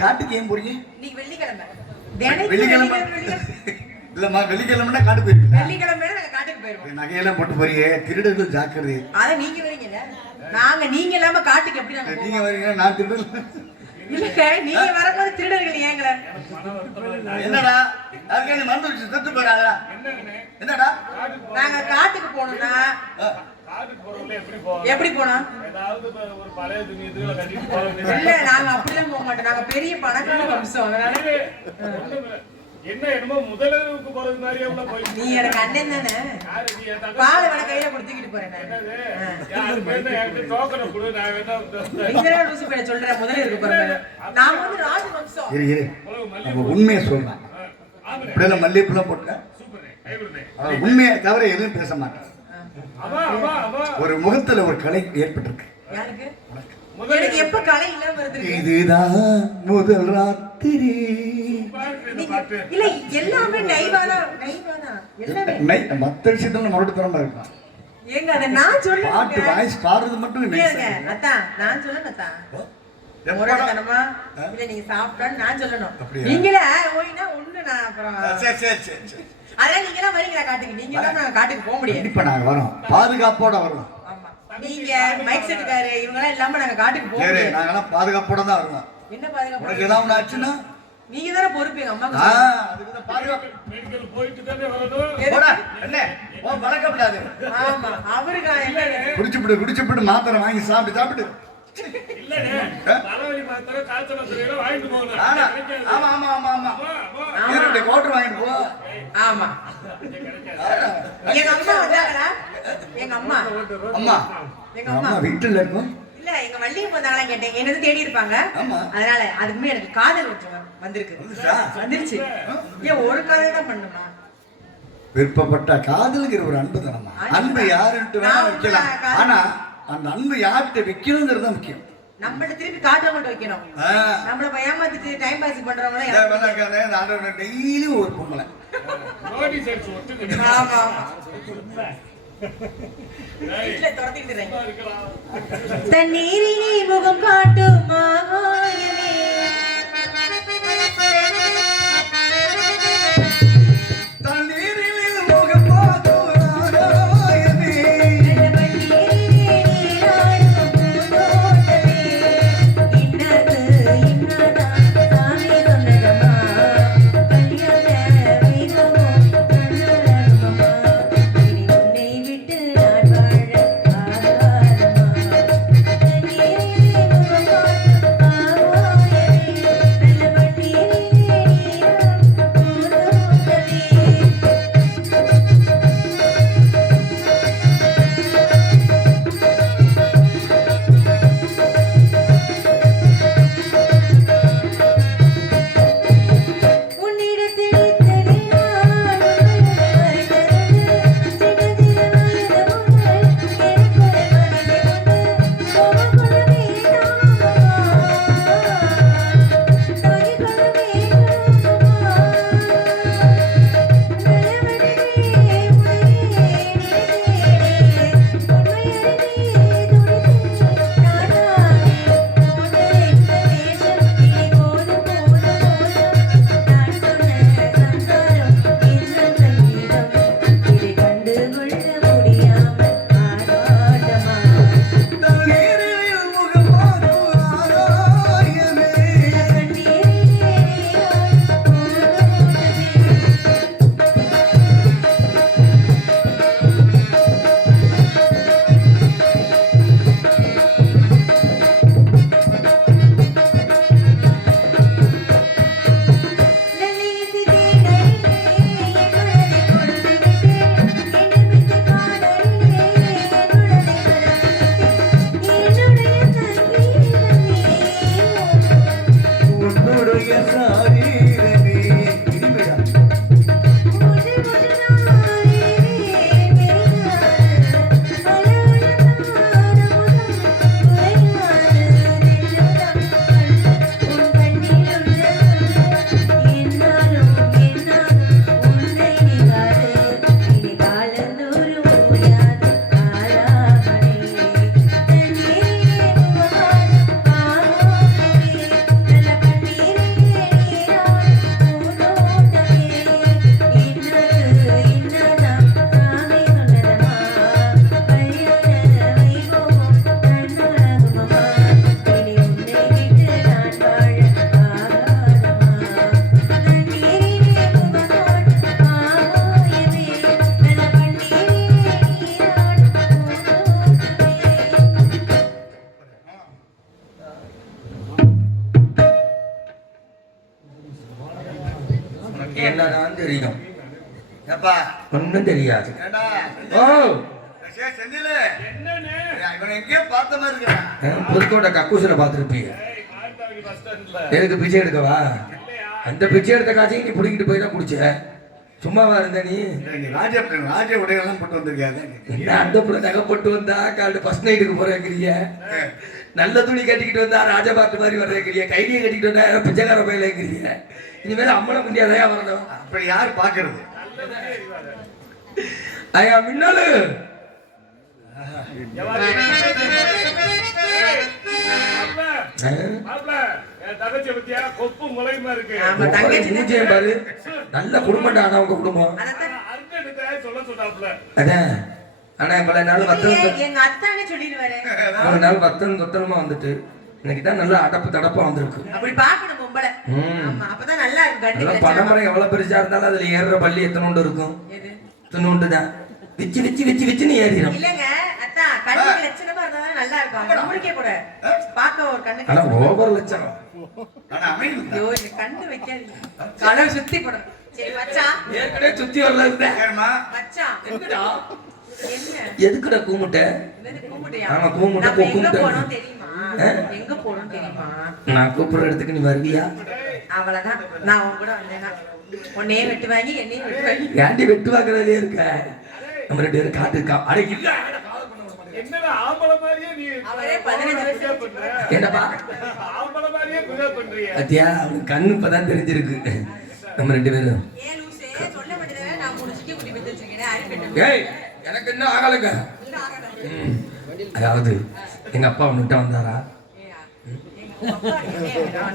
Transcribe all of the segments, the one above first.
காட்டுக்கு ஏன் போறீங்க? இன்னைக்கு வெள்ளிக்கிழமை. வெள்ளிக்கிழமை இல்லம்மா, வெள்ளிக்கிழமைனா காட்டு போயிருக்கீங்க. வெள்ளிக்கிழமை நாங்க காட்டுக்கு போயிருவோம். நகையெல்லாம் போட்டு போறீங்க, திருடர்கள் ஜாக்கிரதை. அத நீங்க வரீங்கல்ல, நீங்க இல்லாம காட்டுக்கு எப்படி நாங்க? நீங்க வரீங்க, நான் திருடல் இல்ல. நீங்க வரும்போது திருடர்கள் ஏங்கல? என்னடா அதுக்கு மறந்து வச்சு செத்து போறாங்க. என்னடா நாங்க காட்டுக்கு போனோம்னா எப்படி போனோம்? இல்ல, நாங்க அப்படிலாம் போக மாட்டோம். நாங்க பெரிய பணக்கார வம்சம். அதனால என்ன என்னமோ முதலுக்கு போறது மாதிரியே உள்ள போய். நீ எனக்கு அண்ணன் தானே? பால் வட கையில கொடுத்துக்கிட்டு போறேன் சொல்றேன். முதல்ல இருக்கு பாருங்க, நான் வந்து ராஜ வம்சம். உண்மையை சொல்றேன். இப்படியெல்லாம் மல்லிகைப்பூலாம் போட்டேன். உண்மையை தவிர எதுவும் பேச மாட்டேன். ஒரு முகத்துல ஒரு கலை ஏற்பட்டிருக்கு. யாருக்கு? எனக்கு எப்ப கலை இல்லாம வருது? இதுதான் முதல் ராத்திரி. இல்ல, எல்லாமே நைவானா எல்லாமே மத்த விஷயத்துல மறுபடியும் இருக்கும். ஏங்க அத நான் சொல்றேன். பாட்டு வாய்ஸ் பாடுறது மட்டும் இல்லங்க அத்தான், நான் சொல்லணும் அத்தான். முரடத்தனமா இல்ல, நீங்க சாப்பிட்டான்னு நான் சொல்லணும். நீங்களே ஓய்னா ஒண்ணு நான் அப்புறம் சரி. அதான் நீங்க வரீங்களா காட்டுக்கு? நீங்க எல்லாம் நாங்க காட்டுக்கு போக முடியாது. இப்ப நாங்க வரோம், பாதுகாப்போட வரோம். ஆமா, நீங்க மைக் செட்டுக்காரு இவங்க எல்லாம் இல்லாம நாங்க காட்டுக்கு போக முடியாது. நாங்க எல்லாம் பாதுகாப்போட தான் வருவோம். என்ன பாதுகாப்பு? உனக்கு ஏதாவது ஒண்ணு ஆச்சுன்னா நீங்க தானே பொறுப்பு. எங்க அம்மா அதுக்கு தான் பாதுகாப்பு. மெடிக்கல் போயிட்டு தானே வரணும். போடா என்ன ஓ வளர்க்கப்படாது. ஆமா, அவருக்கு என்ன குடிச்சுப்பிட்டு மாத்திரை வாங்கி சாப்பிட்டு இல்லனே தலைவலி மாத்திரை காய்ச்சல் மாத்திரை வாங்கிட்டு போகணும். ஆமா ஏறுடே கோட்டர் வாங்கிட்டு போ. ஆமா, எங்க அம்மா வந்தாங்களா? எங்க அம்மா வீட்டுல இருக்கும். இல்ல, எங்க வள்ளியும் வந்தாங்களா கேட்டேன். என்னது தேடி இருப்பாங்க. அதனால அதுக்குமே எனக்கு காதல் வந்துருச்சு. ஏன் ஒரு காதல் தான் பண்ணுமா? விருப்பப்பட்ட காதலுங்கிற ஒரு அன்பு தானம்மா. அன்பு யாருன்ட்டு வேணா வைக்கலாம். ஆனா அந்த அன்பு யார்கிட்ட வைக்கணுங்கிறது தான் முக்கியம். நம்மள்ட்ட திருப்பி காட்டுறவங்கள்ட்ட வைக்கணும். நம்மள ஏமாத்திட்டு டைம் பாஸ் பண்றவங்கள டெய்லி ஒரு பொம்பளை. ஆமா வீட்டுல துரத்திட்டு தண்ணீரினே முகம் காட்டும் மாயமே. என்னதான் தெரியும்? ஏப்பா ஒன்றும் தெரியாது. ஏடா ஓ செந்தில் என்னண்ணே? இவனை எங்கேயோ பார்த்த மாதிரி இருக்கிறான். புதுக்கோட்டை கக்கூசில் பார்த்துருப்பீங்க. கார்த்தாவி பஸ் ஸ்டாண்ட்ல எனக்கு பிச்சை எடுக்கவா? அந்த பிச்சை எடுத்த காசையும் நீ பிடிக்கிட்டு போய் தான் குடிச்ச. சும்மாவா இருந்த நீ? ராஜ உடையெல்லாம் போட்டு வந்திருக்காது. என்ன அந்த புள்ள நகை போட்டு வந்தா காலையில் ஃபர்ஸ்ட் நைட்டுக்கு போறேங்கிறிய, நல்ல துணி கட்டிக்கிட்டு வந்தா ராஜபாட்டு மாதிரி வர்றேங்கிறிய, கைடியை கட்டிக்கிட்டு வந்தா பிச்சைக்கார பயிலேங்கிறிய. இனிமேல் அம்மனை முடியாதையா வரணும். அப்படி யார் பாக்குறது? ஐயா மின்னலு தகச்ச பத்தியா கொப்பு முளைமா இருக்கு. ஆமா, தங்கச்சி தான் மூஞ்சியை பாரு. நல்ல குடும்பம்டா ஆனா உங்க குடும்பம். அர்த்தம் சொல்ல சொன்னாப்ல. அதான் ஆனா இவ்வளவு நாள் வத்தல் எங்க அத்தானே சொல்லிடுவாரு. இவ்வளவு நாள் வத்தல் கொத்தலமா வந்துட்டு இன்னைக்கு தான் நல்லா அடப்பு தடப்பா வந்திருக்கு. அப்படி பாக்கணும் பொம்பளை. ஆமா, அப்பதான் நல்லா இருக்கும். நல்லா பனைமரம் எவ்வளவு பெருசா இருந்தாலும் அதுல ஏறுற பள்ளி எத்தனோண்டு இருக்கும்? எது? எத்தனோண்டு தான் விச்சு விச்சு விச்சு விச்சுன்னு ஏறிடும். இல்லங்க அத்தா, கண்ணு லட்சணமா இருந்தா நல்லா இருக்கும். நம்மளுக்கே கூட பாக்க ஒரு கண்ணு. ஆனா ஓவர் லட்சணம். ஆனா அமைதி ஐயோ, இந்த கண்ணு வைக்காதீங்க. கடவுள் சுத்தி போடும். சரி மச்சான், ஏற்கனவே சுத்தி வரல இருந்த ஏறுமா? மச்சான் எதுக்குடா என்ன எதுக்குடா கூமுட்ட? என்னது கூமுட்டையா? ஆமா, கூமுட்டை, நம்ம எங்க கூமுட்டை. போறோம் தெரியுமா? எங்க போறோம் தெரியுமா? நான் கூப்பிடுற இடத்துக்கு நீ வருவியா? அவ்வளவுதான். நான் உன் கூட வந்தேன்னா உன்னையே வெட்டு வாங்கி என்னையும் வெட்டு வாங்கி. ஏன்டி வெட்டு வாக்குறதே இருக்க? நம்ம ரெண்டு பேரும் காட்டு இருக்கா? அட இல்ல என்னடா ஆம்பளை மாதிரியே நீ அவரே 15 வயசு பண்ற. என்னப்பா ஆம்பளை மாதிரியே குதா பண்றிய. அத்தியா அவனுக்கு கண்ணு இப்பதான் தெரிஞ்சிருக்கு. நம்ம ரெண்டு பேரும் ஏன் லூசே, சொல்ல மாட்டேதே. நான் முடிச்சுட்டு குடி பத்தி வச்சிருக்கேன். அறிவிட்டு ஏய் எனக்கு என்ன ஆகலைங்க. அதாவது எங்க அப்பா உன்கிட்ட வந்தாரா?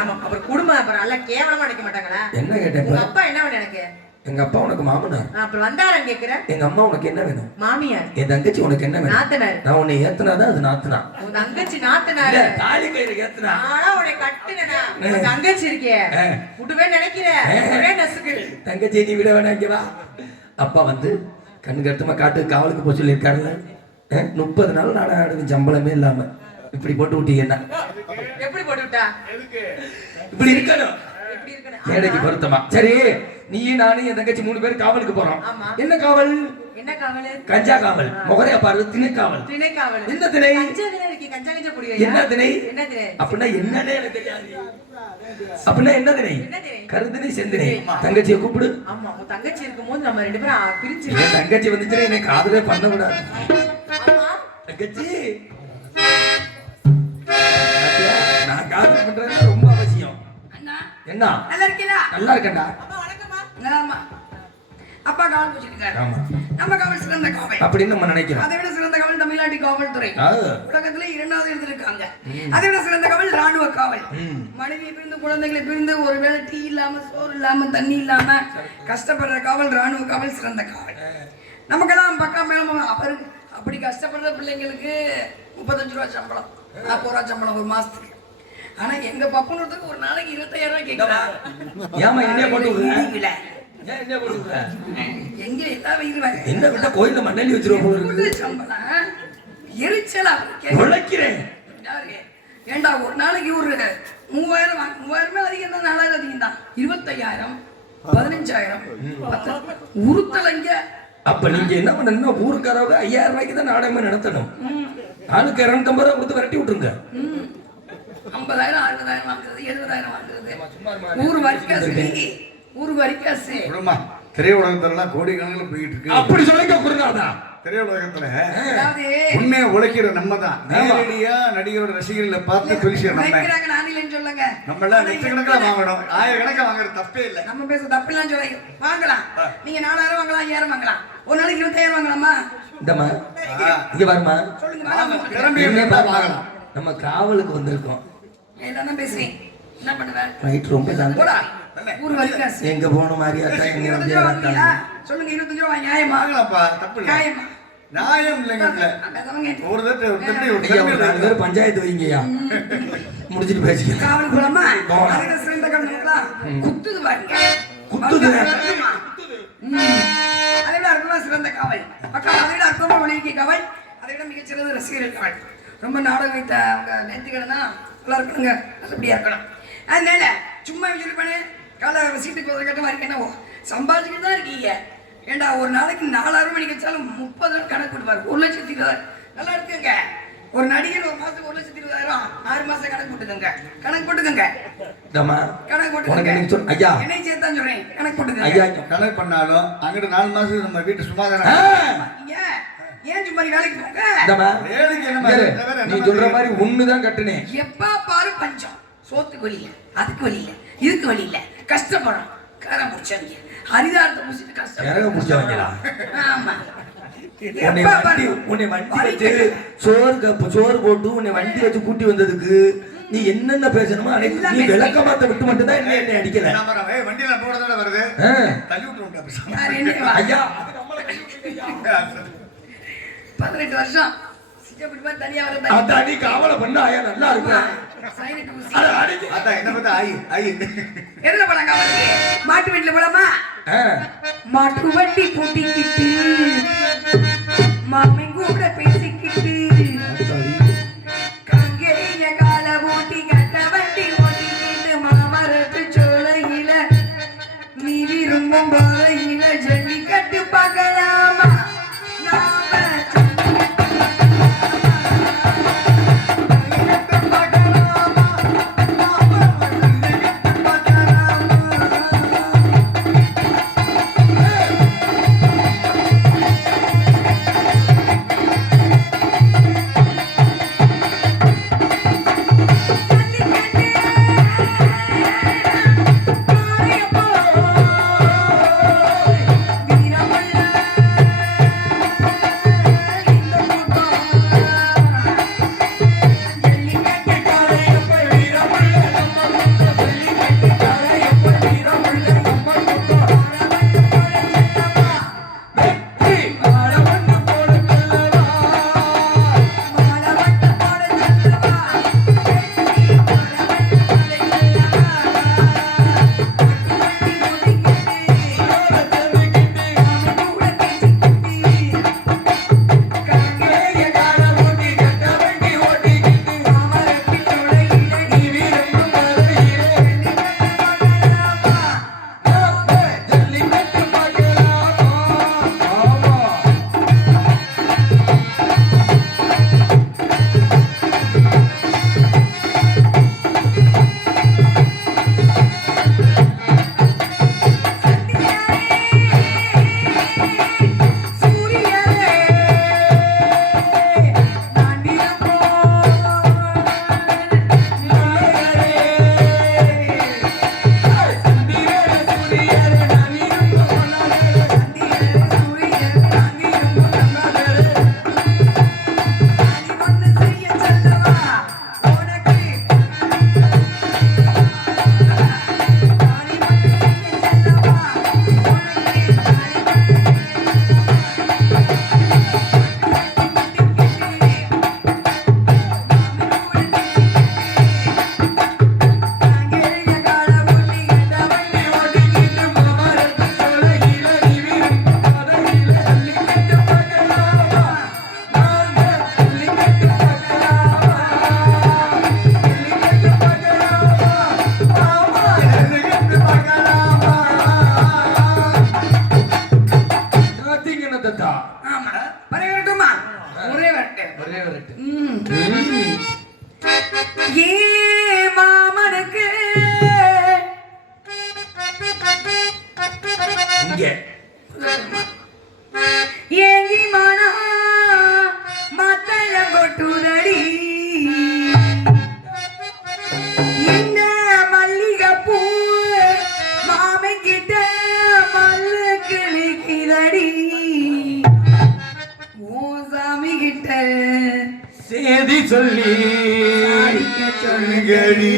நம்ம அப்புறம் குடும்பம் அப்புறம் நல்லா கேவலமா நினைக்க மாட்டாங்களா? என்ன கேட்டேன்? உங்க அப்பா என்ன வேணும் எனக்கு? எங்க அப்பா உனக்கு மாமனார். அப்புறம் வந்தாரன்னு கேக்குறேன். எங்க அம்மா உனக்கு என்ன வேணும்? மாமியார். என் தங்கச்சி உனக்கு என்ன வேணும்? நாத்தனார். நான் உன்னை ஏத்துனாதான் அது நாத்துனா. உன் தங்கச்சி நாத்தனார். இல்ல, தாலி கயிறு ஏத்துனா. ஆனா உன்னை கட்டுனேனா? உன் தங்கச்சி இருக்கே, விடுவே நினைக்கிற ஒரே நசுக்கு. தங்கச்சி நீ விட வேணாம், இங்க வா. அப்பா வந்து கண்ணு கருத்துமா காட்டு காவலுக்கு போய் சொல்லியிருக்காருல்ல. 30 நாள் நாடகம் சம்பளமே இல்லாம இப்படி போட்டு விட்டீங்கன்னா எப்படி போட்டு விட்டா? எதுக்கு? இப்படி இருக்கணும். எப்படி இருக்கணும்? மேடைக்கு பொருத்தமா. சரி, நீ நானும் என் தங்கச்சி 3 பேர் காவலுக்கு போறோம். ஆமா. என்ன காவல்? என்ன காவல்? கஞ்சா காவல். முகரைய பாரு, திணை காவல். திணை காவல். என்ன திணை? கஞ்சா திணை இருக்கு. கஞ்சா கஞ்சா புடியா? என்ன திணை? என்ன திணை? அப்படின்னா என்னன்னே எனக்கு தெரியாது. அப்படின்னா என்ன திணை? என்ன திணை? கருதினை செந்தினை. தங்கச்சியை கூப்பிடு. ஆமா, உன் தங்கச்சி இருக்கும்போது நம்ம 2 பேரும் பிரிச்சு. என் தங்கச்சி வந்துச்சுன்னா என்னை காதலே பண்ண விடாது. ஆமா. தங்கச்சி பாத்தியா, நான் காதல் பண்றது ரொம்ப அவசியம். என்ன நல்லா இருக்கீங்களா? நல்லா இருக்கேன்டா. அம்மா வணக்கம்மா. நலமா? அப்பா காவல் வச்சிருக்காரு. ஆமா, நம்ம காவல் சிறந்த காவல். அப்படின்னு நம்ம நினைக்கிறோம். அதை விட சிறந்த காவல் தமிழ்நாட்டு காவல்துறை. ஆ. உலகத்துல 2வது இடத்துல இருக்காங்க. அதை விட சிறந்த காவல் ராணுவ காவல். மனைவி பிரிந்து குழந்தைகளை பிரிந்து ஒருவேளை டீ இல்லாம சோறு இல்லாம தண்ணி இல்லாம கஷ்டப்படுற காவல் ராணுவ காவல் சிறந்த காவல். நமக்கெல்லாம் பக்கம் மேல அவருக்கு அப்படி கஷ்டப்படுற பிள்ளைங்களுக்கு 35 ரூபா சம்பளம், 40 ரூபா சம்பளம் ஒரு மாசத்துக்கு. ஆனா எங்க பப்பனத்துக்கு ஒரு நாளைக்கு 25,000 ரூபாய் கேட்கலாம். ஏமா என்ன போட்டு இடிவில. ஏன் என்ன போட்டு எங்க எல்லாம் இருவாங்க. என்ன விட்டா கோயில்ல மண்ணெண்ணி வச்சிருவோம் போல இருக்கு. சம்பளம் எரிச்சலா உழைக்கிறேன். யாரு ஏண்டா ஒரு நாளைக்கு ஒரு 3000 3000 அதிகம் தான், 4000 அதிகம் தான். 25,000 15,000 உருத்தலைங்க. அப்ப நீங்க என்ன பண்ணணும்னா ஊருக்காரவங்க 5,000 ரூபாய்க்கு தான் நாடகமே நடத்தணும். ஆளுக்கு 250 ரூபாய் கொடுத்து விரட்டி விட்டுருங்க. 50,000 60,000 வாங்குறது, 70,000 வாங்குறது. ஊர் வரிக்காசு திரையுலகத்துலாம் கோடிக்கணக்கில் போயிட்டு இருக்கு. அப்படி சொல்லிக்க குருநாதா. திரையுலகத்துல அதாவது உண்மையை உழைக்கிற நம்ம தான். நேரடியா நடிகரோட ரசிகர்களை பார்த்து தொழிற்சி நம்ம நானிலன்னு சொல்லுங்க. நம்ம எல்லாம் லட்சக்கணக்கில் வாங்கணும், 1000 கணக்கில் வாங்குறது தப்பே இல்லை. நம்ம பேச தப்பில்லாம் சொல்ல வாங்கலாம். நீங்க 4,000 வாங்கலாம், 5,000 வாங்கலாம். ஒரு நாளைக்கு 25,000 வாங்கலாமா? இந்தம்மா இங்க வருமா, சொல்லுங்க. திறமையை இருந்தா வாங்கலாம். நம்ம காவலுக்கு வந்திருக்கோம். என்ன பேசுறீங்க? என்ன பண்ணுவேன்? ரைட், ரொம்ப தான். போடா ஊர் வரிக்காசு. எங்க போன மாதிரியா தான் எங்க 25 ரூபா வாங்குறீங்களா? சொல்லுங்க. 25 ரூபா நியாயமா? வாங்கலாம்ப்பா, தப்பு இல்லை. நியாயமா? நியாயம் இல்லைங்க. ஒரு தட்டு ஒரு ஐயா, ஒரு 4 பேர் பஞ்சாயத்து வைங்கய்யா, முடிச்சிட்டு பேசிக்கலாம். காவல் போலாமா? அதுல சிறந்த கவனங்களா? குத்துது பாருங்க. குத்துது. அதை விட அற்புதமா சிறந்த காவல். பக்கம் அதை விட அற்புதமா ஒளிக்கி காவல். அதை விட மிகச்சிறந்த ரசிகர்கள் காவல். ரொம்ப நாடகம் வைத்த அவங்க நேர்த்திக்கடனா நல்லா இருக்கணுங்க, நல்லபடியா இருக்கணும். அதனால சும்மா சொல்லிப்பானே காலை சீட்டுக்கு கட்ட மாதிரி என்னவோ சம்பாதிச்சுட்டு தான் இருக்கீங்க. ஏண்டா ஒரு நாளைக்கு 4000 மணிக்கு வச்சாலும் 30 கணக்கு போட்டுப்பாரு. 1,20,000 நல்லா இருக்குங்க. ஒரு நடிகர் ஒரு மாசத்துக்கு 1,20,000 6 மாசம் கணக்கு போட்டுக்கோங்க. கணக்கு போட்டுக்கோங்க. கணக்கு போட்டுக்கோங்க. ஐயா என்னை சேர்த்தான் சொல்றேன். கணக்கு போட்டுக்கோங்க. ஐயா கணக்கு பண்ணாலும் அங்கிட்டு 4 மாசம் நம்ம வீட்டு சும்மா தானே. ஏன் சும்மா வேலைக்கு போங்க. வேலைக்கு என்ன நீ மாதிரி சொல்ற மாதிரி ஒண்ணுதான் கட்டுனேன். எப்ப பாரு பஞ்சம். சோத்துக்கு வழி இல்ல, அதுக்கு வழி இல்ல, இதுக்கு வழி இல்ல. கஷ்டப்படுறோம். கரம் முடிச்சவங்க ஹரிதாரத்தை முடிச்சுட்டு கஷ்டம் முடிச்சவங்களா? ஆமா. உன்னை வண்டி வச்சு சோறு போட்டு உன்னை வண்டி வச்சு கூட்டி வந்ததுக்கு நீ என்னென்ன பேசணுமோ அனைத்து நீ விளக்கமாத்த விட்டு மட்டும் தான் என்ன அடிக்கல. வண்டியில போறதோட வருது தள்ளி விட்டு ஐயா 18 வருஷம் தனியா அதான் நீ காவலை பண்ண ஆயா நல்லா இருக்கு. என்ன பார்த்தா எதுல போலாம் காவலுக்கு? மாட்டு வீட்டுல போலாமா? மாட்டு வண்டி பூட்டிக்கிட்டு மாமன் கூட பேசிக்கிட்டு கங்கைய கால பூட்டி கட்ட வண்டி ஓட்டிக்கிட்டு மாமரத்து சோலையில நீ விரும்பும் பாதையில ஜல்லிக்கட்டு பார்க்கலாமா? ஏங்கி மனா மத்தள கொட்டுதடி இந்த மல்லிகைப்பூ மாமன் கிட்ட மல்லு கிளிக்கிதடி ஓ சாமி கிட்ட சேதி சொல்லி சொல்லுங்கடி.